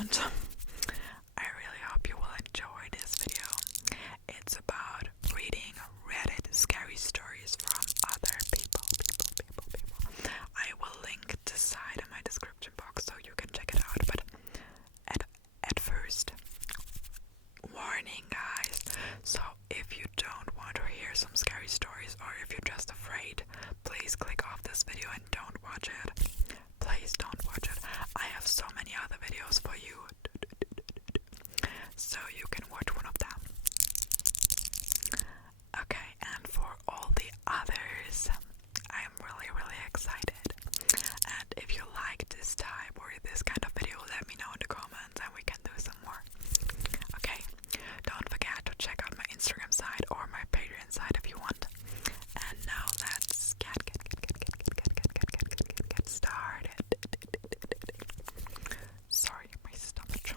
and I really hope you will enjoy this video. It's about reading Reddit scary stories from other people. I will link the site in my description box so you can check it out, but at first, warning guys, so if you don't want to hear some scary stories or if you're just afraid, please click off this video and don't watch it. Please don't watch it. I have so many other videos for you, so you can watch one of them. Okay, and for all the others, I am really excited. And if you like this type or this kind of video, let me know in the comments and we can do some more. Okay, don't forget to check out my Instagram side or my Patreon side if you want. And now let's get started. Sorry, my stomach.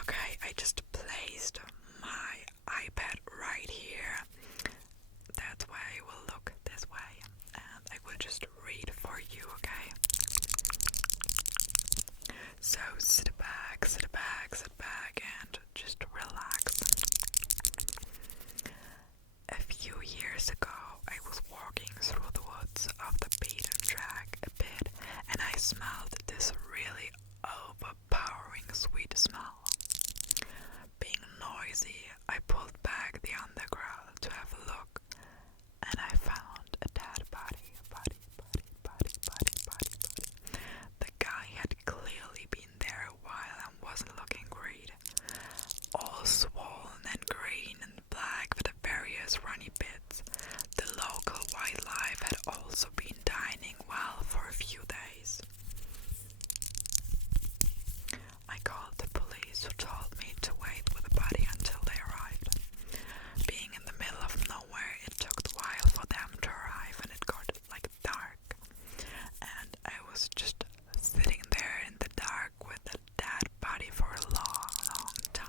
Okay, I just placed my iPad right here. That's why I will look this way, and I will just read for you, okay? So sit back, and just relax. A few years ago, I was walking through the woods of the beaten track a bit, and I smelled this really overpowering sweet smell. Being noisy, I pulled back the undergrowth to have a look, and I found a dead body. The guy had clearly been there a while and wasn't looking great. All swollen and green and black with the various runny bits. The local wildlife had also been dining well for a few days. I called the police, who told me to wait with the body until they arrived. Being in the middle of nowhere, it took a while for them to arrive and it got dark. And I was just sitting there in the dark with the dead body for a long time.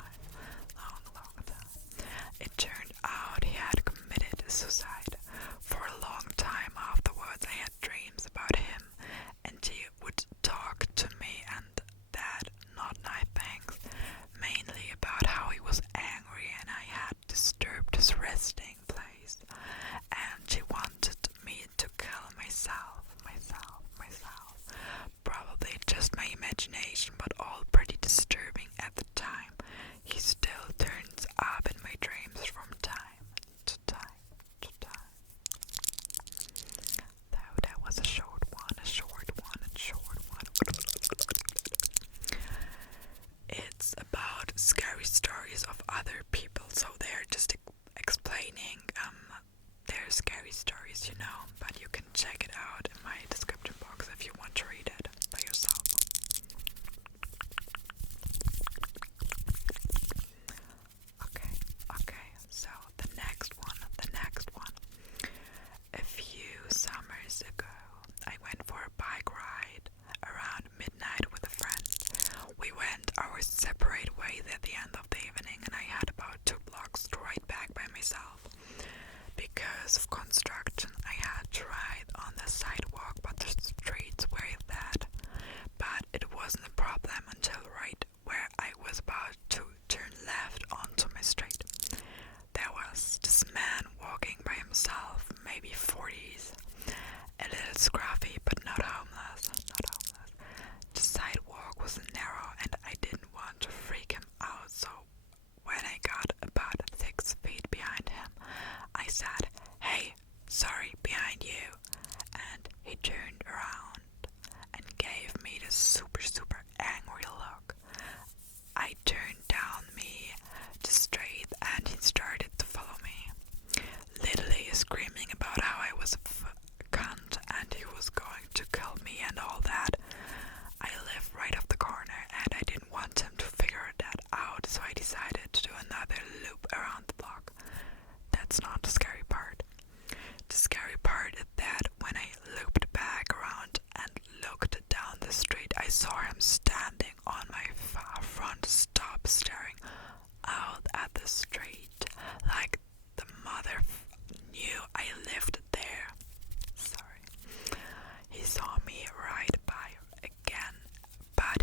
It turned out he had committed suicide. For a long time afterwards, I had dreams about him, and he would talk to me, and that not nice things, mainly about how he was angry and I had disturbed his resting place, and he wanted me to kill myself. Probably just my imagination, but all pretty disturbing at the time. He still turns up in my dreams from time to time. That was a short one. It's about scary stories of other people, so they're just explaining their scary stories, but you can check it out in my description box if you want to read it by yourself. Okay, so the next one. A few summers ago, I went for a bike ride around midnight with a friend. We went our separate ways at the end of the evening, and I had about 2 blocks to ride back by myself. Because of construction, I had to ride on the sidewalk, but the streets were bad. But it wasn't a problem until right where I was about to turn left onto my street. There was this man walking by himself, maybe 40s, a little scruffy but not homeless. The sidewalk was narrow and I didn't want to freak him out, so when I got about 6 feet behind him, I said, "Hey, sorry, behind you," and he turned around and gave me this super angry look. I turned down the street and he started to follow me, literally screaming about how I was a cunt and he was going to kill me and all that. I live right off the corner and I didn't want him to figure that out, so I decided to do another loop around the block. That's not the scary part. The scary part is that when I looped back around and looked down the street, I saw him standing on my far front stop, staring out at the street like the mother knew I lived there. Sorry. He saw me ride by again, but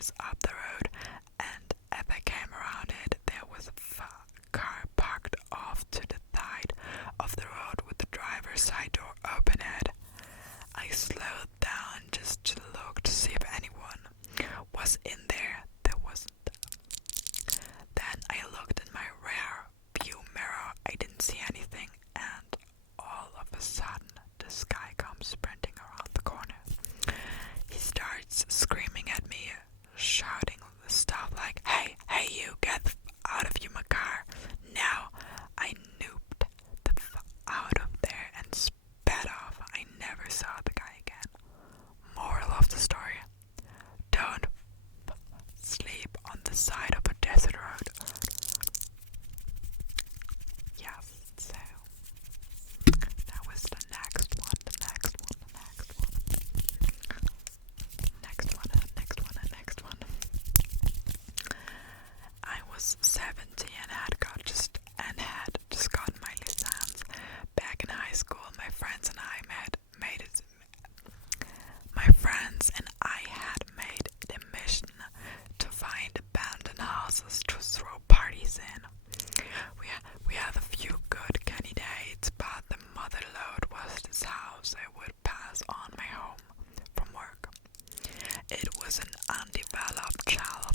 meters up the road, and as I came around it, there was a car parked off to the side of the road with the driver's side door open. I slowed down just to look to see if anyone was in there. There wasn't. Then I looked in my rear view mirror. I didn't see anything, and all of a sudden, this guy comes sprinting around the corner. He starts screaming at me, shouting stuff like, "Hey, you, get out of my car now!" I nooped the out of there and sped off. I never saw the guy again. Moral of the story: don't sleep on the side of a desert road. Yes, so that was the next one. I was 17 and had just gotten my license. Back in high school, my friends and I had made the mission to find abandoned houses to throw parties in. We had a few good candidates, but the mother lode was this house I would pass on my home from work. It was an undeveloped shallow